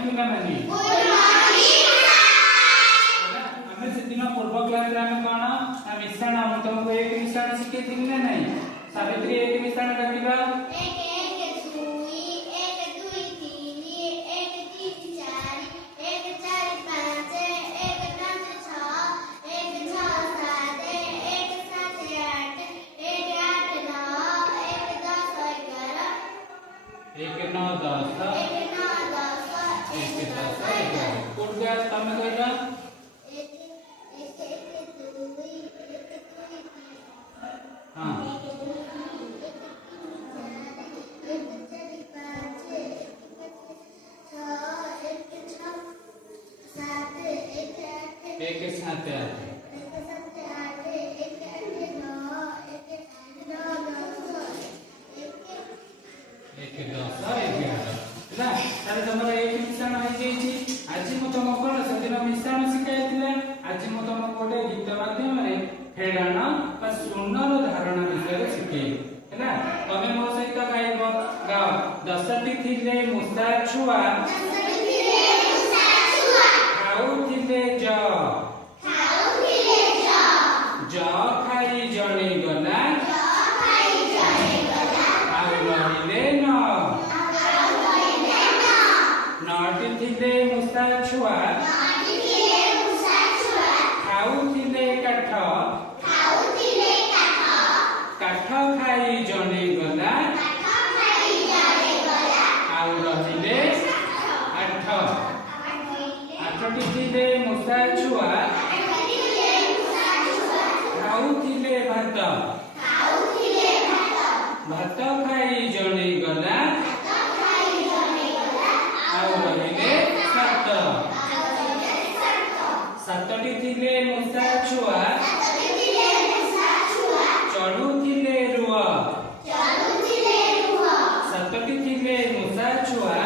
morning पिला माने हमें से दिन पूर्व क्लास रे हम कोन मिश्रण हम तुमको एक मिश्रण सिखे थिन ना नहीं सावित्री एक मिश्रण रखिबा 1 9 10 कोड गया तमे कहला हां एक साथ आज मु तुम कोन सदिन मिश्रण शिखाइतिला आज मु तुम कोटे गीत माध्यम रे फेडाण बा सुनर धारणा विषय शिखे हैला तमे मो सहित गाइबो गाओ 10टी थिले मुसा छुआ खाउथिले ज खाई जणे गला आउ रहिले न नटी थिले मुसा छुआ खाउथिले काठ काठ खाई जणे गला आउ रहिले आठ आठटी थिले मुसा छुआ खाउथिले भात भात खाई जणे गला आउ रहिले सात सातटी थिले मुसा छुआ चढ़ुथिले रुआ सातटी थिले मुसा छुआ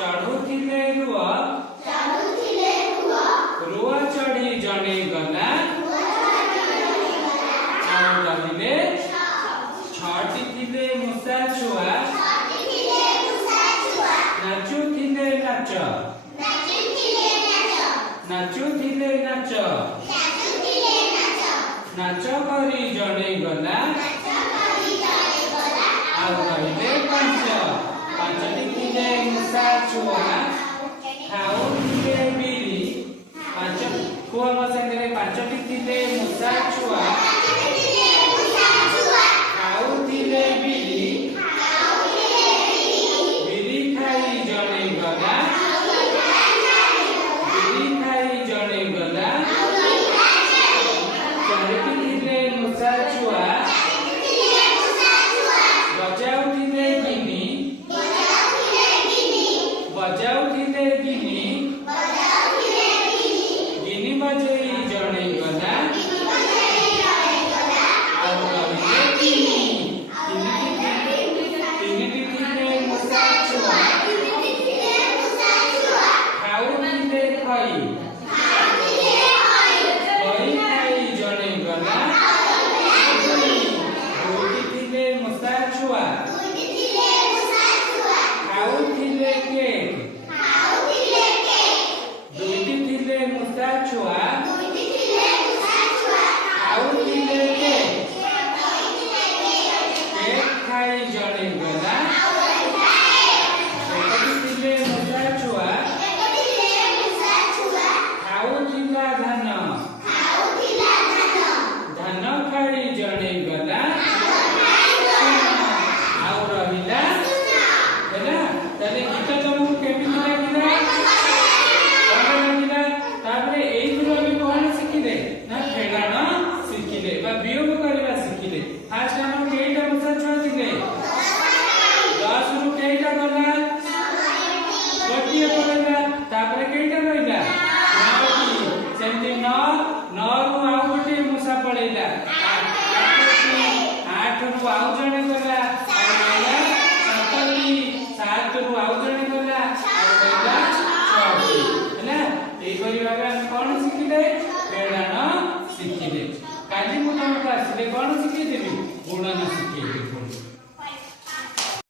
चढ़ुथिले रुआ रुआ चढ़ी जणे गला आउ रहिले छटी थिले मुसा छुआ नाचुथिले नाच नाचुथिले नाच नाच करी जणे गला आउ रहिले पांच पांचटी थिले मुसा छुआ खाउथिले बिरी पांच को संगे पांचटी थिले मुसा छुआ खाउथिले बिरी बिरी खाई जणे गला बिरी खाई जणे गला चारिटी थिले मुसा छुआ बजाउथिले गिनी बजाउथिले गिनी गिनी बजेई जणे गला आउ रहिले तिनिटी थिले मुसा छुआ खाउथिले खई खई खाई जणे गला दुईटी थिले मुसा छुआ खाउथिले केक दुईटी थिले मुसा छुआ खाउथिले केक केक खाई जणे गला एकटी थिले मुसा छुआ खाउथिला धान धान खाई जणे गला आउ रहिला हैला तले गीत तुमको केमिति लागिला कोन लागिला तापरे एई गुरु हम कोन सिखिले ना फेडाण सिखिले बा वियोग करबा सिखिले फास्ट हम केइटा मुसा छुआ थिले 10 रु केइटा गला